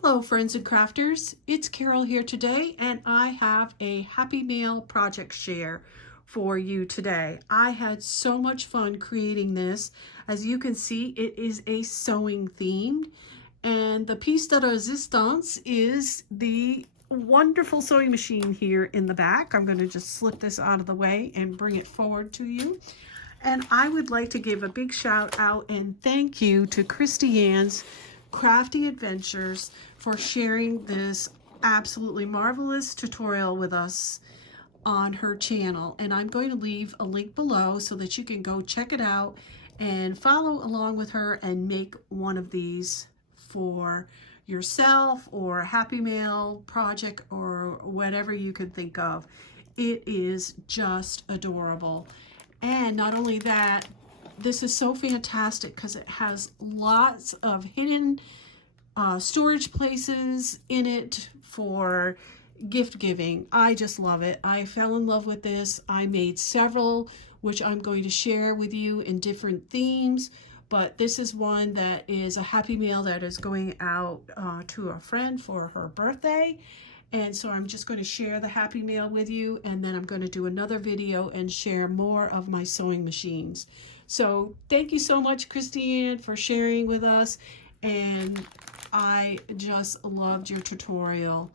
Hello friends and crafters, it's Carol here today and I have a Happy Mail project share for you today. I had so much fun creating this. As you can see, it is a sewing themed and the piece de resistance is the wonderful sewing machine here in the back. I'm going to just slip this out of the way and bring it forward to you. And I would like to give a big shout out and thank you to Kristianne's Crafty Adventures for sharing this absolutely marvelous tutorial with us on her channel. And I'm going to leave a link below so that you can go check it out and follow along with her and make one of these for yourself or a Happy Mail project or whatever you could think of. It is just adorable. And not only that, this is so fantastic because it has lots of hidden storage places in it for gift giving. I just love it. I fell in love with this. I made several, which I'm going to share with you in different themes, but this is one that is a Happy Mail that is going out to a friend for her birthday. And so I'm just going to share the Happy Mail with you, and then I'm going to do another video and share more of my sewing machines. So thank you so much, Kristianne, for sharing with us. And I just loved your tutorial.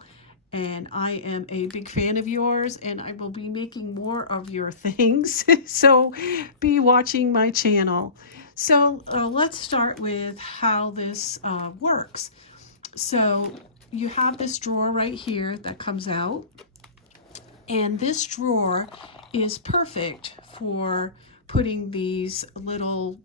And I am a big fan of yours, and I will be making more of your things. So be watching my channel. So let's start with how this works. So you have this drawer right here that comes out, and this drawer is perfect for putting these little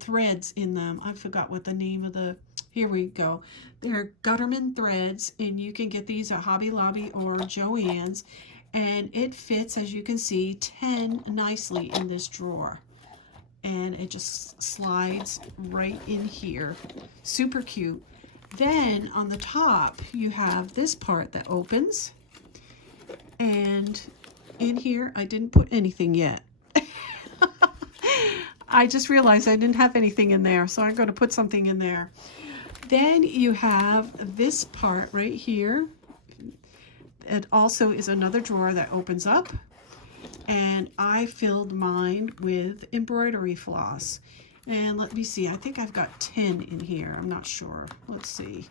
threads in them. I forgot what the name of the, here we go. They're Gutterman threads, and you can get these at Hobby Lobby or Joann's, and it fits, as you can see, 10 nicely in this drawer. And it just slides right in here. Super cute. Then on the top, you have this part that opens. And in here, I didn't put anything yet. I just realized I didn't have anything in there, so I'm going to put something in there. Then you have this part right here. It also is another drawer that opens up. And I filled mine with embroidery floss. And let me see, I think I've got 10 in here. I'm not sure. Let's see.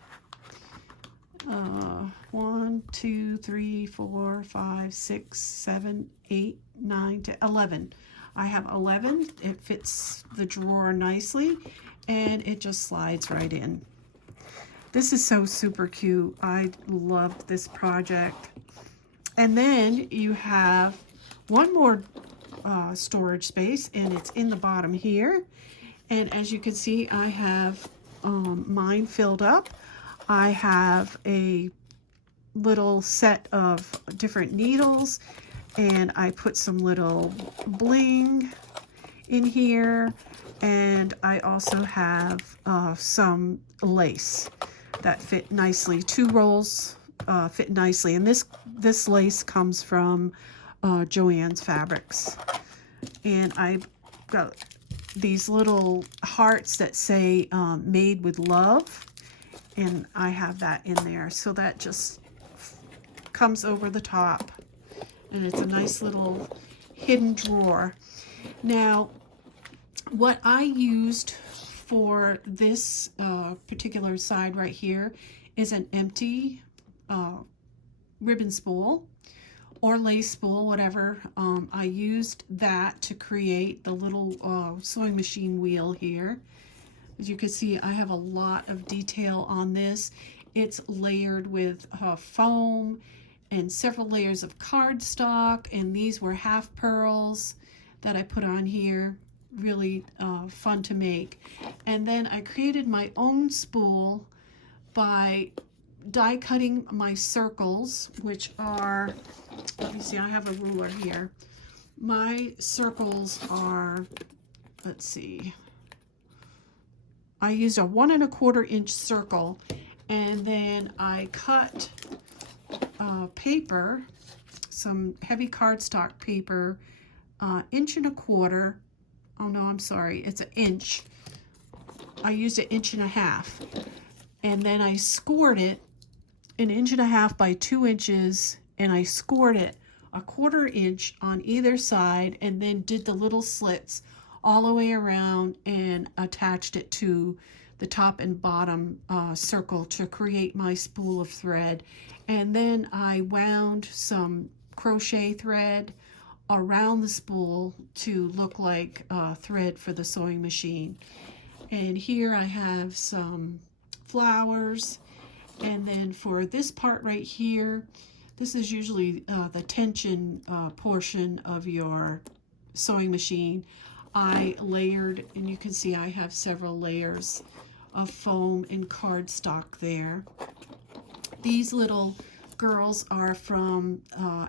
1, 2, 3, 4, 5, 6, 7, 8, 9, 10, 11. I have 11. It fits the drawer nicely, and it just slides right in. This is so super cute. I loved this project. And then you have one more storage space, and it's in the bottom here. And as you can see, I have mine filled up. I have a little set of different needles, and I put some little bling in here. And I also have some lace that fit nicely. 2 rolls fit nicely. And this lace comes from Joann's Fabrics. And I've got these little hearts that say made with love, and I have that in there, so that just comes over the top, and it's a nice little hidden drawer. Now what I used for this particular side right here is an empty ribbon spool or lace spool, whatever. I used that to create the little sewing machine wheel here. As you can see, I have a lot of detail on this. It's layered with foam and several layers of cardstock, and these were half pearls that I put on here. Really fun to make. And then I created my own spool by die cutting my circles, which are, let me see, I have a ruler here. My circles are, let's see, I used a 1 1/4 inch circle, and then I cut paper, some heavy cardstock paper, 1 1/4 inch. Oh no, I'm sorry, it's 1 inch. I used 1.5 inches. and then I scored it 1.5 by 2 inches, and I scored it 1/4 inch on either side, and then did the little slits all the way around and attached it to the top and bottom circle to create my spool of thread. And then I wound some crochet thread around the spool to look like thread for the sewing machine. And here I have some flowers, and then for this part right here, this is usually the tension portion of your sewing machine. I layered, and you can see I have several layers of foam and cardstock there. These little girls are from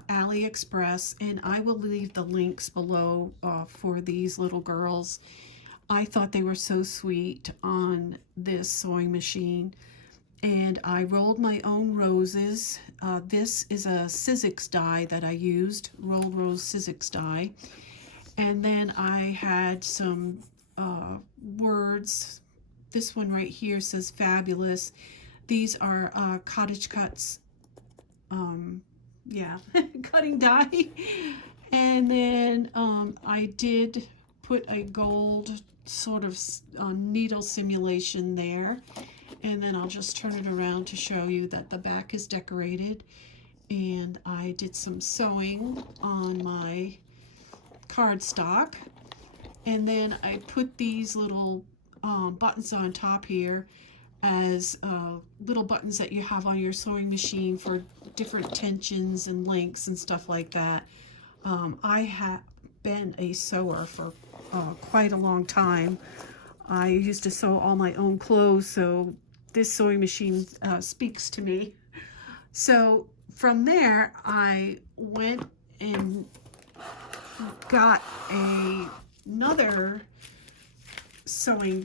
AliExpress, and I will leave the links below for these little girls. I thought they were so sweet on this sewing machine. And I rolled my own roses. This is a Sizzix die that I used, rolled rose Sizzix die. And then I had some words. This one right here says fabulous. These are CottageCutz, cutting die. And then I did put a gold sort of needle simulation there. And then I'll just turn it around to show you that the back is decorated. And I did some sewing on my cardstock. And then I put these little buttons on top here as little buttons that you have on your sewing machine for different tensions and lengths and stuff like that. I have been a sewer for quite a long time. I used to sew all my own clothes, so this sewing machine speaks to me. So from there, I went and got another sewing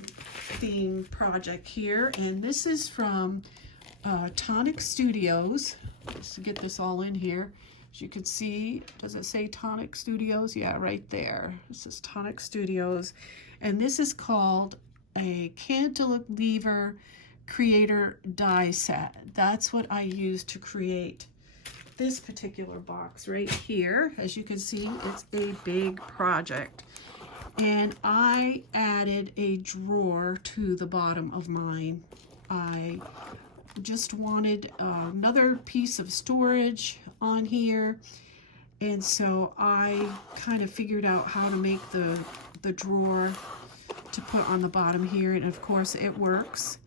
theme project here, and this is from Tonic Studios. Just to get this all in here, as you can see, does it say Tonic Studios? Yeah, right there. This is Tonic Studios, and this is called a cantilever creator die set. That's what I used to create this particular box right here. As you can see, it's a big project. And I added a drawer to the bottom of mine. I just wanted another piece of storage on here. And so I kind of figured out how to make the drawer to put on the bottom here. And of course it works.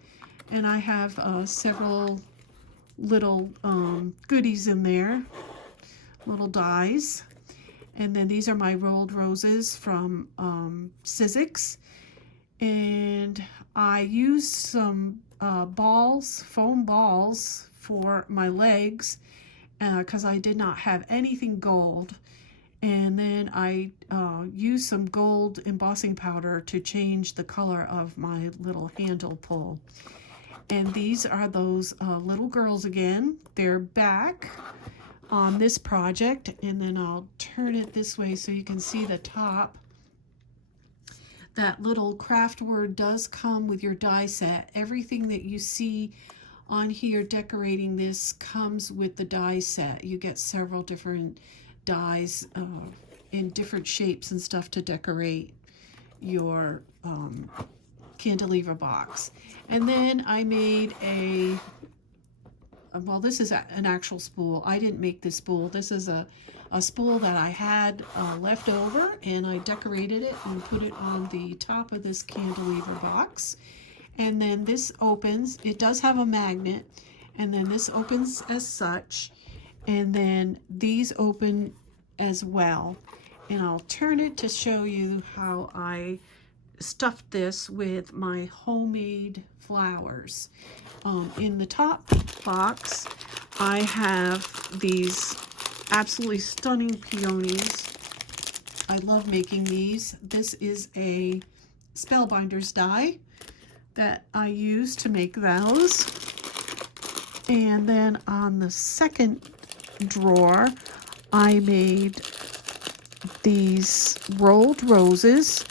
And I have several little goodies in there, little dies. And then these are my rolled roses from Sizzix. And I used some balls, foam balls for my legs because I did not have anything gold. And then I used some gold embossing powder to change the color of my little handle pull. And these are those little girls again. They're back on this project, and then I'll turn it this way so you can see the top. That little craft word does come with your die set. Everything that you see on here decorating this comes with the die set. You get several different dies in different shapes and stuff to decorate your cantilever box. And then I made well, this is an actual spool. I didn't make this spool. This is a spool that I had left over, and I decorated it and put it on the top of this cantilever box. And then this opens. It does have a magnet, and then this opens as such, and then these open as well. And I'll turn it to show you how I stuffed this with my homemade flowers. In the top box, I have these absolutely stunning peonies. I love making these. This is a Spellbinders die that I use to make those. And then on the second drawer, I made these rolled roses.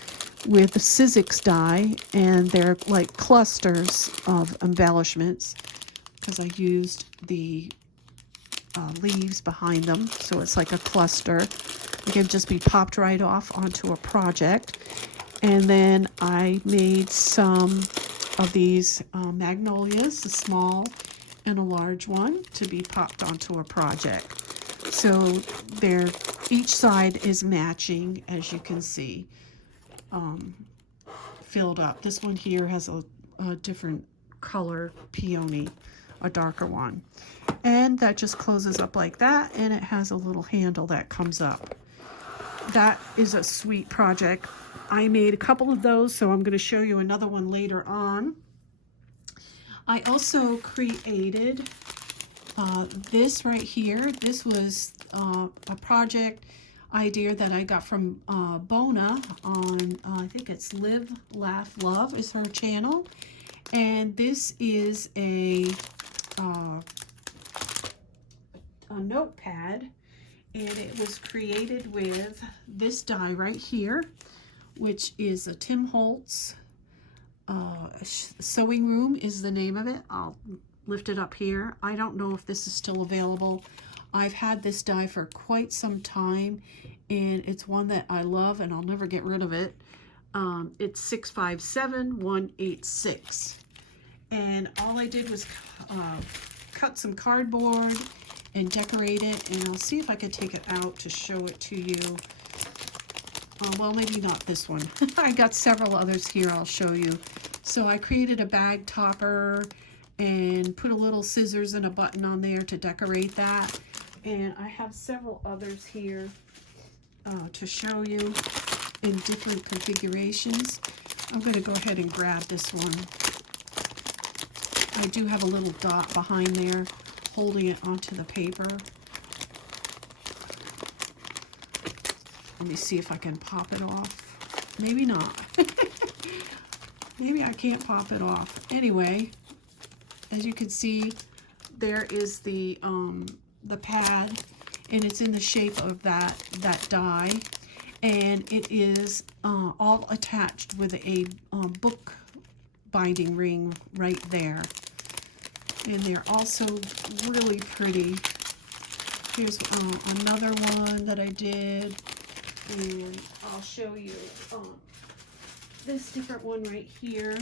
with the Sizzix die, and they're like clusters of embellishments because I used the leaves behind them, so it's like a cluster. It can just be popped right off onto a project. And then I made some of these magnolias, a small and a large one, to be popped onto a project. So they're, each side is matching, as you can see, filled up. This one here has a different color peony, a darker one. And that just closes up like that, and it has a little handle that comes up. That is a sweet project. I made a couple of those, so I'm going to show you another one later on. I also created this right here. This was a project idea that I got from Bona on, I think it's Live, Laugh, Love is her channel. And this is a notepad, and it was created with this die right here, which is a Tim Holtz Sewing Room is the name of it. I'll lift it up here. I don't know if this is still available. I've had this die for quite some time, and it's one that I love, and I'll never get rid of it. It's 657186, and all I did was cut some cardboard and decorate it, and I'll see if I can take it out to show it to you. Well, maybe not this one. I got several others here I'll show you. So I created a bag topper and put a little scissors and a button on there to decorate that. And I have several others here to show you in different configurations. I'm going to go ahead and grab this one. I do have a little dot behind there holding it onto the paper. Let me see if I can pop it off. Maybe not. Maybe I can't pop it off. Anyway, as you can see, there is the pad, and it's in the shape of that die, and it is all attached with a book binding ring right there. And they're also really pretty. Here's another one that I did, and I'll show you this different one right here.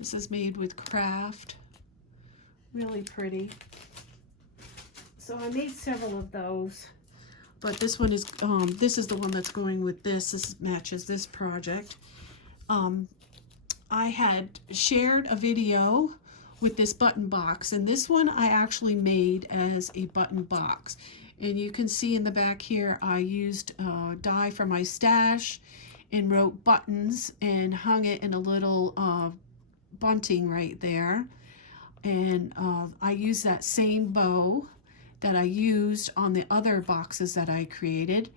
This is made with Craft. Really pretty. So I made several of those, but this one is this is the one that's going with this. This matches this project. I had shared a video with this button box, and this one I actually made as a button box. And you can see in the back here I used die from my stash and wrote buttons and hung it in a little bunting right there. And I used that same bow that I used on the other boxes that I created.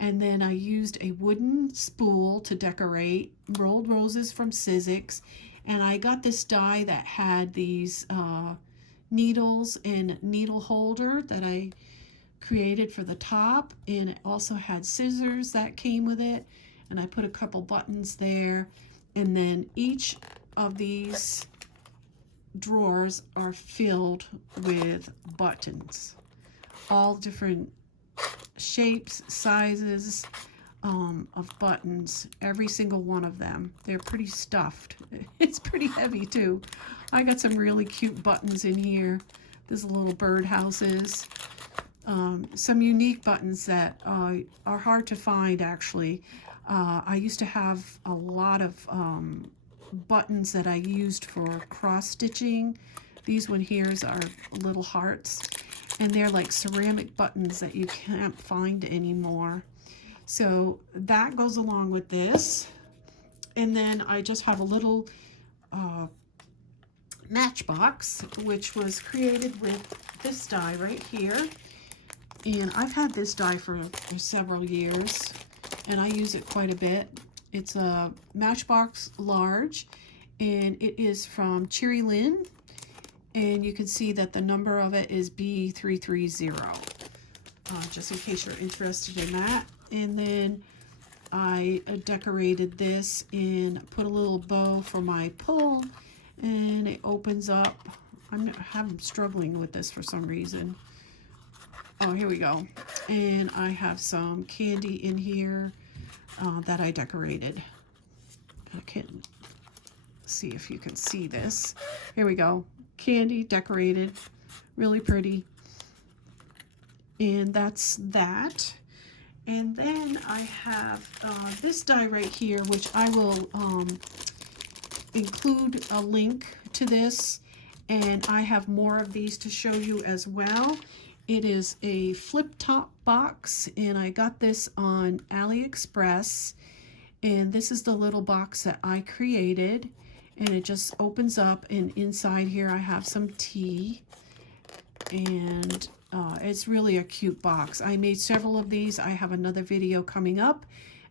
And then I used a wooden spool to decorate, rolled roses from Sizzix. And I got this die that had these needles and needle holder that I created for the top. And it also had scissors that came with it. And I put a couple buttons there. And then each of these drawers are filled with buttons. All different shapes, sizes of buttons, every single one of them. They're pretty stuffed. It's pretty heavy too. I got some really cute buttons in here. There's little birdhouses. Some unique buttons that are hard to find actually. I used to have a lot of buttons that I used for cross stitching. These one here's are little hearts, and they're like ceramic buttons that you can't find anymore. So that goes along with this. And then I just have a little matchbox, which was created with this die right here. And I've had this die for several years, and I use it quite a bit. It's a Matchbox large, and it is from Cherry Lynn, and you can see that the number of it is B330, just in case you're interested in that. And then I decorated this and put a little bow for my pull, and it opens up. I'm struggling with this for some reason. Oh, here we go. And I have some candy in here that I decorated. I can see if you can see this. Here we go. Candy decorated. Really pretty. And that's that. And then I have this die right here, which I will include a link to this. And I have more of these to show you as well. It is a flip top box, and I got this on AliExpress. And this is the little box that I created, and it just opens up, and inside here I have some tea, and it's really a cute box. I made several of these. I have another video coming up,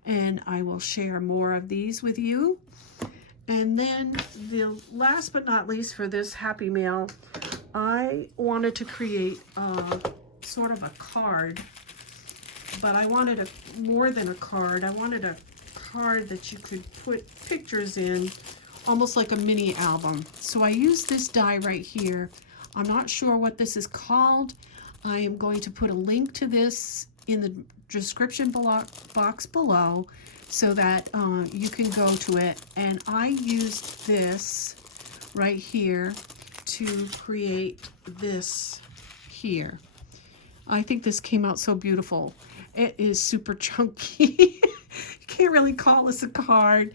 and I will share more of these with you. And then the last but not least for this Happy Mail, I wanted to create sort of a card, but I wanted more than a card. I wanted a card that you could put pictures in, almost like a mini album. So I used this die right here. I'm not sure what this is called. I am going to put a link to this in the description box below so that you can go to it. And I used this right here to create this here. I think this came out so beautiful. It is super chunky. You can't really call this a card.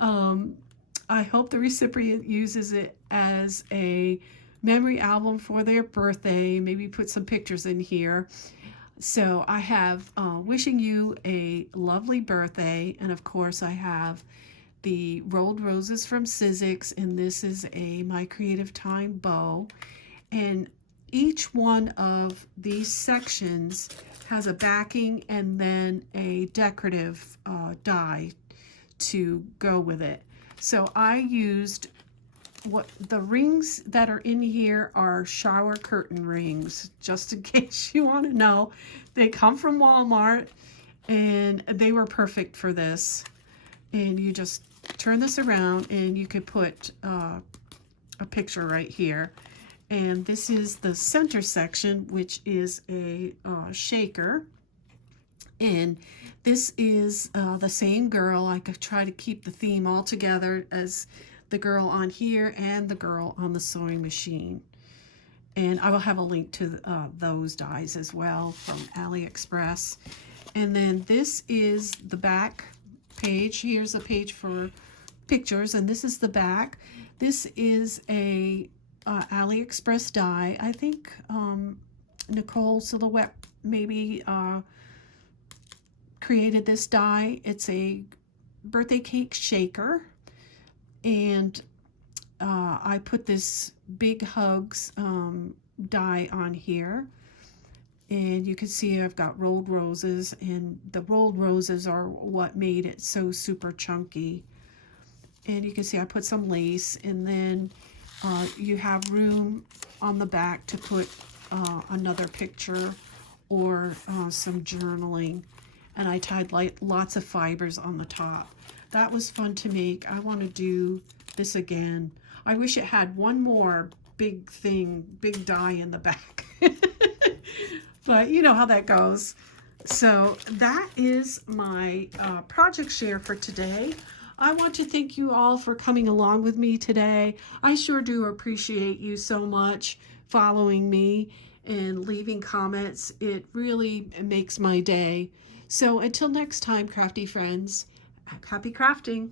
I hope the recipient uses it as a memory album for their birthday. Maybe put some pictures in here. So I have wishing you a lovely birthday. And of course I have the rolled roses from Sizzix, and this is a My Creative Time bow. And each one of these sections has a backing and then a decorative die to go with it. So I used what the rings that are in here are shower curtain rings, just in case you want to know. They come from Walmart, and they were perfect for this. And you just turn this around, and you could put a picture right here. And this is the center section, which is a shaker. And this is the same girl. I could try to keep the theme all together as the girl on here and the girl on the sewing machine. And I will have a link to those dies as well from AliExpress. And then this is the back page. Here's a page for pictures, and this is the back. This is a AliExpress die. I think Nicole Silhouette maybe created this die. It's a birthday cake shaker, and I put this Big Hugs die on here, and you can see I've got rolled roses, and the rolled roses are what made it so super chunky. And you can see I put some lace, and then you have room on the back to put another picture or some journaling. And I tied lots of fibers on the top. That was fun to make. I want to do this again. I wish it had one more big die in the back. But you know how that goes. So that is my project share for today. I want to thank you all for coming along with me today. I sure do appreciate you so much following me and leaving comments. It really makes my day. So until next time, crafty friends, happy crafting.